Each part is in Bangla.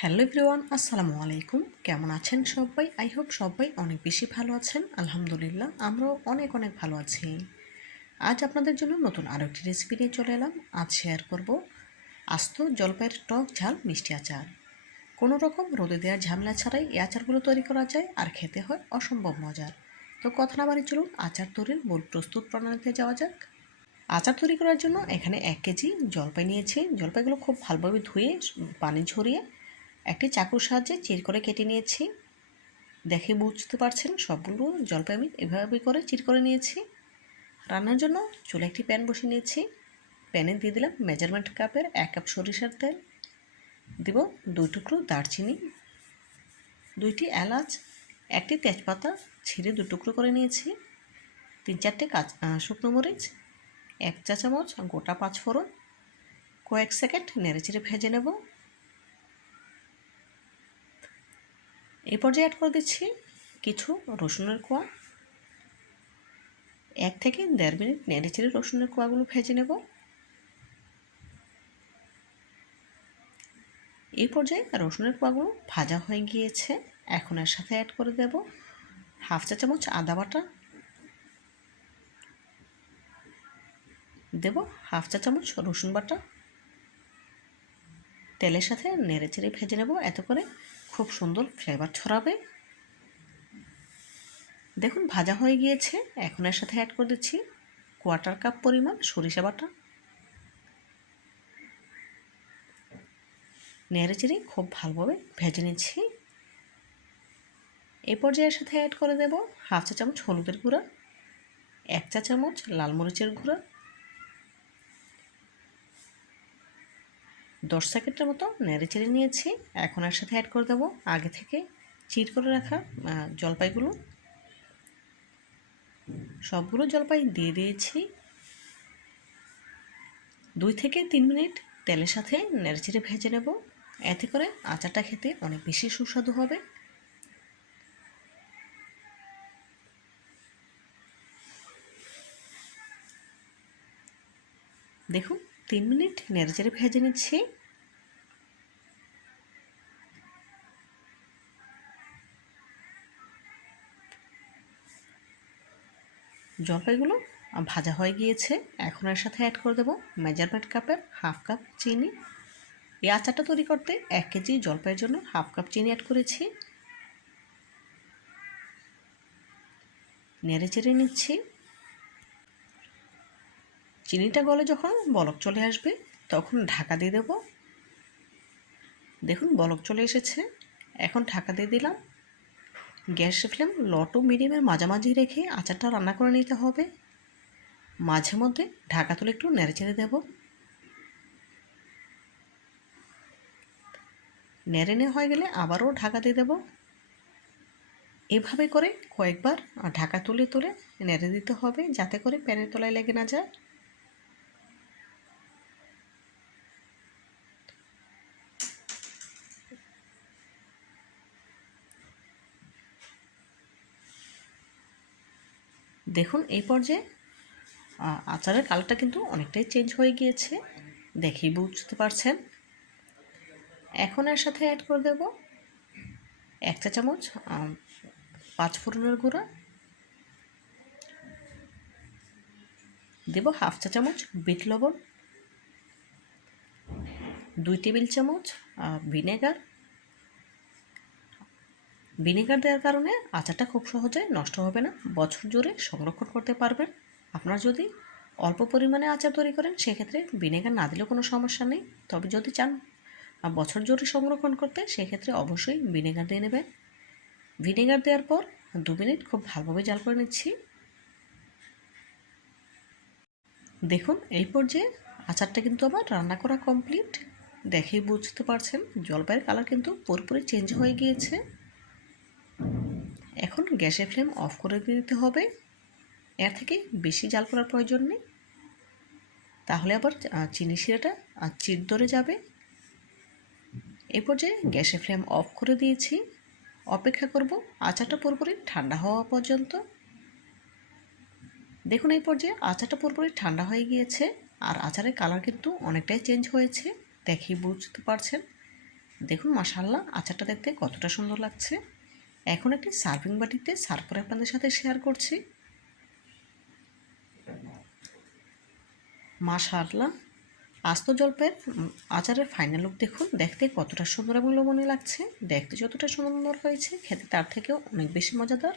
হ্যালো এভরিওয়ান, আসসালামু আলাইকুম। কেমন আছেন সবাই? আই হোপ সবাই অনেক বেশি ভালো আছেন। আলহামদুলিল্লাহ, আমরাও অনেক অনেক ভালো আছি। আজ আপনাদের জন্য নতুন আরও একটি রেসিপি নিয়ে চলে এলাম। আজ শেয়ার করব আস্ত জলপাইয়ের টক ঝাল মিষ্টি আচার। কোনো রকম রোদে দেওয়ার ঝামেলা ছাড়াই এই আচারগুলো তৈরি করা যায় আর খেতে হয় অসম্ভব মজার। তো কথা না বাড়ি চলুন, আচার তৈরির মূল প্রস্তুত প্রণালীতে যাওয়া যাক। আচার তৈরি করার জন্য এখানে এক কেজি জলপাই নিয়েছি। জলপাইগুলো খুব ভালোভাবে ধুয়ে, পানি ঝরিয়ে একটি চাকুর সাহায্যে চির করে কেটে নিয়েছি। দেখে বুঝতে পারছেন সবগুলো জলপাই আমি এভাবে করে চির করে নিয়েছি। রান্নার জন্য চুলে একটি প্যান বসিয়ে নিয়েছি। প্যানে দিয়ে দিলাম মেজারমেন্ট কাপের এক কাপ সরিষার তেল। দিব দুই টুকরো দারচিনি। দুইটি এলাচ, একটি তেজপাতা ছিঁড়ে দু টুকরো করে নিয়েছি। তিন চারটে কাঁচ শুকনো মরিচ, এক চা চামচ গোটা পাঁচ ফোড়ন কয়েক সেকেন্ড নেড়ে চেড়ে ভেজে নেব। এই পর্যায়ে অ্যাড করে দিচ্ছি কিছু রসুনের কোয়া। এক থেকে দেড় মিনিট নেড়ে চেড়ে রসুনের কোয়াগুলো ভেজে নেব। এই পর্যায়ে রসুনের কোয়াগুলো ভাজা হয়ে গিয়েছে, এখন এর সাথে অ্যাড করে দেব হাফ চা চামচ আদা বাটা। দেব হাফ চা চামচ রসুন বাটা। তেলের সাথে নেড়ে চেড়ে ভেজে নেব, এত করে খুব সুন্দর ফ্লেভার ছড়াবে। দেখুন, ভাজা হয়ে গিয়েছে। এখন এর সাথে অ্যাড করে দিচ্ছি কোয়ার্টার কাপ পরিমাণ সরিষা বাটা। নেড়ে চেড়ে খুব ভালোভাবে ভেজে নিচ্ছি। এই পর্যায়ের সাথে অ্যাড করে দেব হাফ চা চামচ হলুদের গুঁড়া, এক চা চামচ লাল মরিচের গুঁড়া দশ সেকেন্ডের মতো নেড়ে চেড়ে নিয়েছি। এখন এর সাথে অ্যাড করে দেবো। আগে থেকে চির করে রাখা জলপাইগুলো। সবগুলো জলপাই দিয়ে দিয়েছি। দুই থেকে তিন মিনিট তেলের সাথে নেড়ে চেড়ে ভেজে নেব। এতে করে আচারটা খেতে অনেক বেশি সুস্বাদু হবে। দেখুন তিন মিনিট নেড়েচেড়ে ভেজে নিচ্ছি। জলপাইগুলো ভাজা হয়ে গিয়েছে। এখন এর সাথে অ্যাড করে দেবো মেজারমেন্ট কাপের হাফ কাপ চিনি। এই আচারটা তৈরি করতে এক কেজি জলপাইয়ের জন্য হাফ কাপ চিনি অ্যাড করেছি। নেড়ে চেড়ে নিচ্ছি। চিনিটা গলে যখন বলক চলে আসবে, তখন ঢাকা দিয়ে দেব। দেখুন, বলক চলে এসেছে। এখন ঢাকা দিয়ে দিলাম। গ্যাস ফ্লেম লো টু মিডিয়ামের মাঝামাঝি রেখে আচারটা রান্না করে নিতে হবে। মাঝে মধ্যে ঢাকা তুলে একটু নেড়ে চেড়ে দেব। নেড়ে নেওয়া হয়ে গেলে আবারও ঢাকা দিয়ে দেব। এভাবে করে কয়েকবার ঢাকা তুলে তুলে নেড়ে দিতে হবে, যাতে করে প্যানের তলায় লেগে না যায়। দেখুন, এই পর্যায়ে আচারের কালারটা কিন্তু অনেকটাই চেঞ্জ হয়ে গিয়েছে। দেখেই বুঝতে পারছেন। এখন এর সাথে অ্যাড করে দেব এক চা চামচ পাঁচ ফোড়নের গুঁড়া। দেব হাফ চা চামচ বিট লবণ। দুই টেবিল চামচ ভিনেগার। ভিনেগার দেওয়ার কারণে আচারটা খুব সহজে নষ্ট হবে না। বছর জুড়ে সংরক্ষণ করতে পারবেন। আপনারা যদি অল্প পরিমাণে আচার তৈরি করেন, সেক্ষেত্রে ভিনেগার না দিলেও কোনো সমস্যা নেই। তবে যদি চান বছর জুড়ে সংরক্ষণ করতে, সেক্ষেত্রে অবশ্যই ভিনেগার দিয়ে নেবেন। ভিনেগার দেওয়ার পর দু মিনিট খুব ভালোভাবে জাল করে নিচ্ছি। দেখুন, এই পর্যায়ে আচারটা কিন্তু আবার রান্না করা কমপ্লিট দেখেই বুঝতে পারছেন, জলপাইয়ের কালার কিন্তু পুরোপুরি চেঞ্জ হয়ে গিয়েছে। এখন গ্যাসের ফ্লেম অফ করে দিতে হবে। এর থেকে বেশি জাল করার প্রয়োজন নেই। তাহলে আবার চিনি শিরাটা চির ধরে যাবে। এ পর্যায়ে গ্যাসের ফ্লেম অফ করে দিয়েছি। অপেক্ষা করব আচারটা পুরোপুরি ঠান্ডা হওয়া পর্যন্ত। দেখুন এই পর্যায়ে আচারটা পুরোপুরি ঠান্ডা হয়ে গিয়েছে আর আচারের কালার কিন্তু অনেকটাই চেঞ্জ হয়েছে। দেখেই বুঝতে পারছেন। দেখুন মাশাল্লাহ আচারটা দেখতে কতটা সুন্দর লাগছে। এখন একটি সার্ভিং বাটিতে সার্ভ করে আপনাদের সাথে শেয়ার করছি। মাশাল্লাহ আস্ত জলপের আচারের ফাইনাল লুক দেখুন। দেখতে কতটা সুন্দর এবং লোভনীয় লাগছে। দেখতে যতটা সুন্দর হয়েছে, খেতে তার থেকেও অনেক বেশি মজাদার।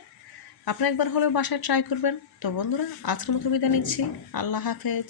আপনারা একবার হলেও বাসায় ট্রাই করবেন। তো বন্ধুরা, আজকের মতো বিদায় নিচ্ছি। আল্লাহ হাফেজ।